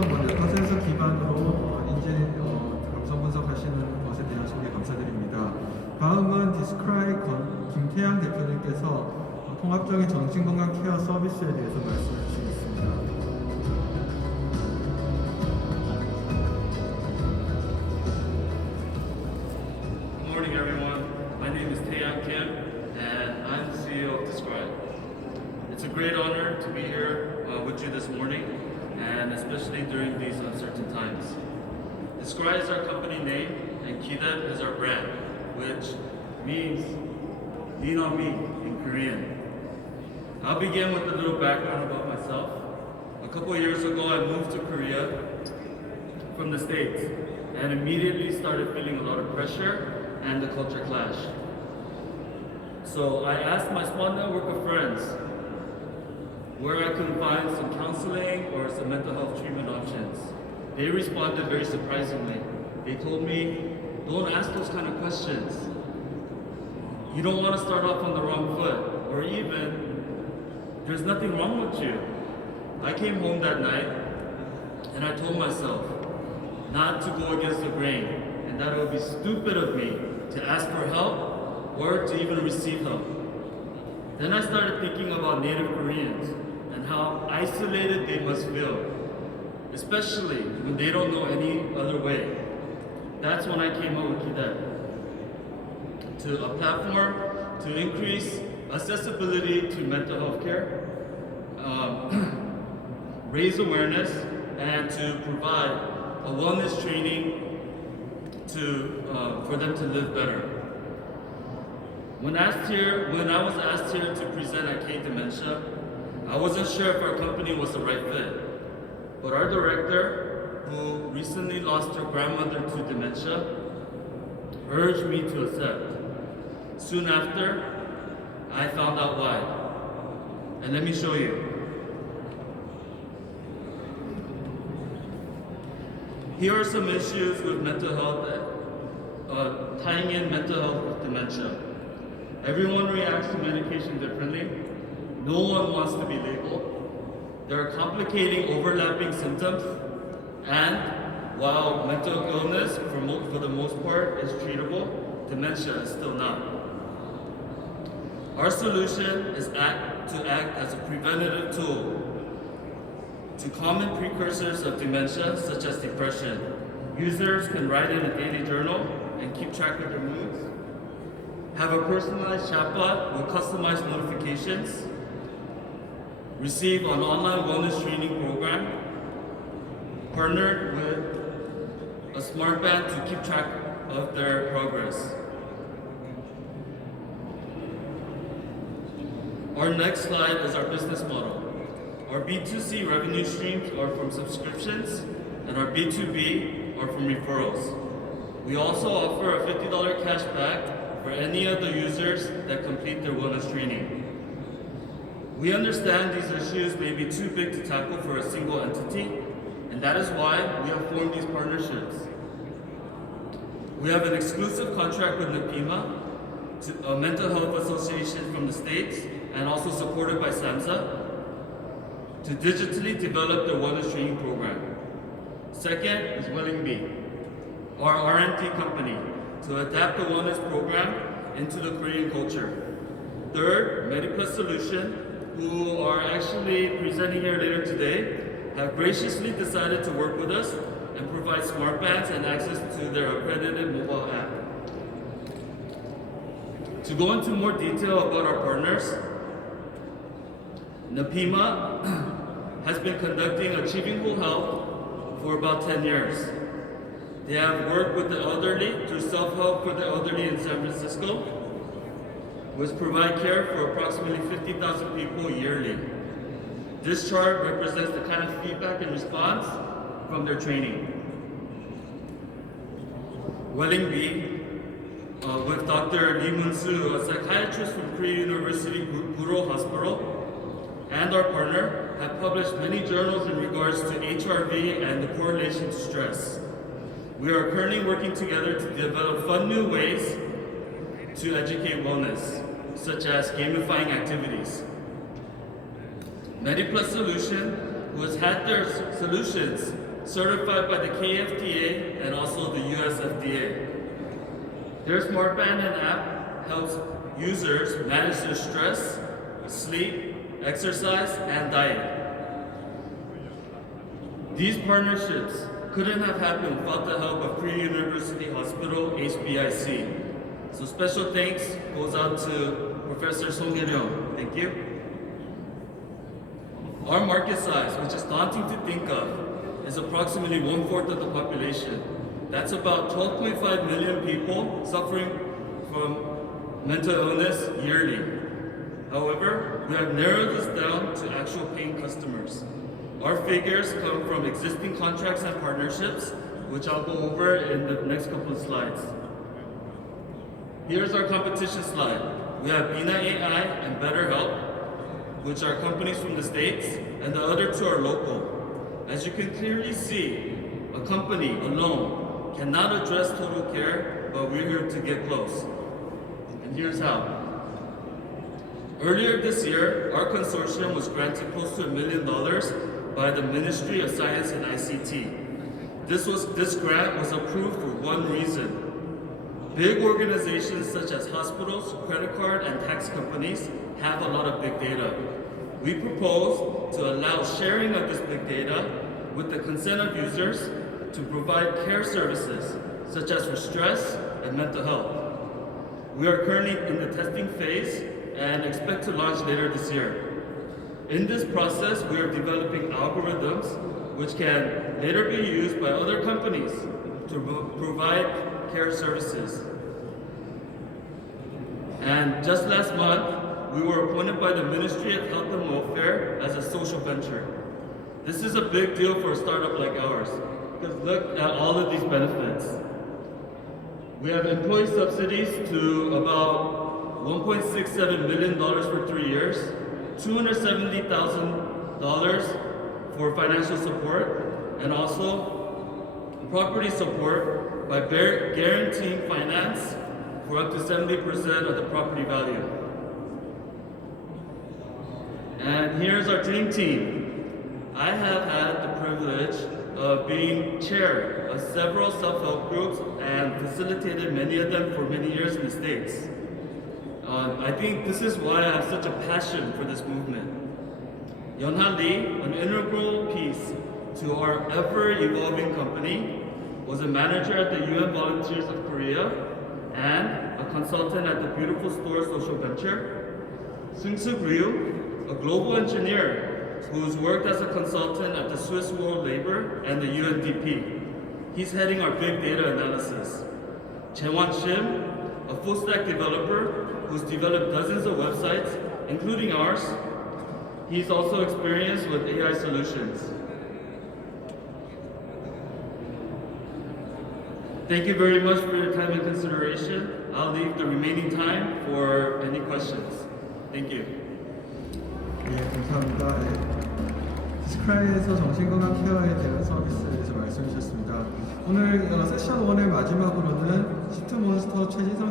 먼저 컷센서 기반으로 인지 감성 분석하시는 것에 대한 소개 감사드립니다. 다음은 디스크라이 김태양 대표님께서 통합적인 정신건강 케어 서비스에 대해서 말씀해 주시겠습니다. Good morning, everyone. My name is Taeyang Kim, and I'm the CEO of Descry. It's a great honor to be here with you this morning, and especially during these uncertain times. Descry is our company name, and Gideb is our brand, which means lean on me in Korean. I'll begin with a little background about myself. A couple years ago, I moved to Korea from the States and immediately started feeling a lot of pressure and the culture clash. So I asked my small network of friends where I could find some counseling or some mental health treatment options. They responded very surprisingly. They told me, don't ask those kind of questions. You don't want to start off on the wrong foot, or even, there's nothing wrong with you. I came home that night and I told myself not to go against the grain, and that it would be stupid of me to ask for help or to even receive help. Then I started thinking about Native Koreans and how isolated they must feel, especially when they don't know any other way. That's when I came up with Gideb, to a platform to increase accessibility to mental health care, raise awareness, and to provide a wellness training for them to live better. When I was asked here to present at K-Dementia, I wasn't sure if our company was the right fit. But our director, who recently lost her grandmother to dementia, urged me to accept. Soon after, I found out why. And let me show you. Here are some issues with mental health, tying in mental health with dementia. Everyone reacts to medication differently. No one wants to be labeled. There are complicating overlapping symptoms, and while mental illness, for the most part, is treatable, dementia is still not. Our solution is to act as a preventative tool to common precursors of dementia, such as depression. Users can write in a daily journal and keep track of their moods, have a personalized chatbot with customized notifications, receive an online wellness training program, partnered with a smart band to keep track of their progress. Our next slide is our business model. Our B2C revenue streams are from subscriptions, and our B2B are from referrals. We also offer a $50 cash back for any of the users that complete their wellness training. We understand these issues may be too big to tackle for a single entity, and that is why we have formed these partnerships. We have an exclusive contract with NEPIMA, a mental health association from the States, and also supported by SAMHSA, to digitally develop their wellness training program. Second is WellingBee, our R&D company, to adapt the wellness program into the Korean culture. Third, MediPlus Solution, who are actually presenting here later today, have graciously decided to work with us and provide smart bands and access to their accredited mobile app. To go into more detail about our partners, NEPIMA has been conducting Achieving Whole Health for about 10 years. They have worked with the elderly through self-help for the elderly in San Francisco, which provide care for approximately 50,000 people yearly. This chart represents the kind of feedback and response from their training. WellingBee, with Dr. Lee Moon-soo, a psychiatrist from Korea University Guro Hospital, and our partner, have published many journals in regards to HRV and the correlation to stress. We are currently working together to develop fun new ways to educate wellness, such as gamifying activities. MediPlus Solution who has had their solutions certified by the KFDA and also the US FDA. Their smartband and app helps users manage their stress, sleep, exercise, and diet. These partnerships couldn't have happened without the help of Korea University Hospital, HBIC. So special thanks goes out to Professor Song Hyun. Thank you. Our market size, which is daunting to think of, is approximately 1/4 of the population. That's about 12.5 million people suffering from mental illness yearly. However, we have narrowed this down to actual paying customers. Our figures come from existing contracts and partnerships, which I'll go over in the next couple of slides. Here's our competition slide. We have Bina AI and BetterHelp, which are companies from the States, and the other two are local. As you can clearly see, a company alone cannot address total care, but we're here to get close. And here's how. Earlier this year, our consortium was granted close to $1 million by the Ministry of Science and ICT. This grant was approved for one reason. Big organizations such as hospitals, credit card, and tax companies have a lot of big data. We propose to allow sharing of this big data with the consent of users to provide care services, such as for stress and mental health. We are currently in the testing phase and expect to launch later this year. In this process, we are developing algorithms which can later be used by other companies to provide care services. And just last month, we were appointed by the Ministry of Health and Welfare as a social venture. This is a big deal for a startup like ours, because look at all of these benefits. We have employee subsidies to about $1.67 million for 3 years, $270,000 for financial support, and also property support by guaranteeing finance for up to 70% of the property value. And here's our dream team. I have had the privilege of being chair of several self-help groups and facilitated many of them for many years in the States. I think this is why I have such a passion for this movement. Yeonha Lee, an integral piece to our ever-evolving company, was a manager at the UN Volunteers of Korea and a consultant at the Beautiful Store Social Venture. Seung-Suk Ryu, a global engineer who's worked as a consultant at the Swiss World Labor and the UNDP. He's heading our big data analysis. Jaewon Shim, a full-stack developer who's developed dozens of websites, including ours. He's also experienced with AI solutions. Thank you very much for your time and consideration. I'll leave the remaining time for any questions. Thank you. 예, 감사합니다. 예. 디스크라이에서 정신건강 케어에 대한 서비스에 대해서 말씀해 주셨습니다. 오늘 세션 1의 마지막으로는 시트몬스터 최진성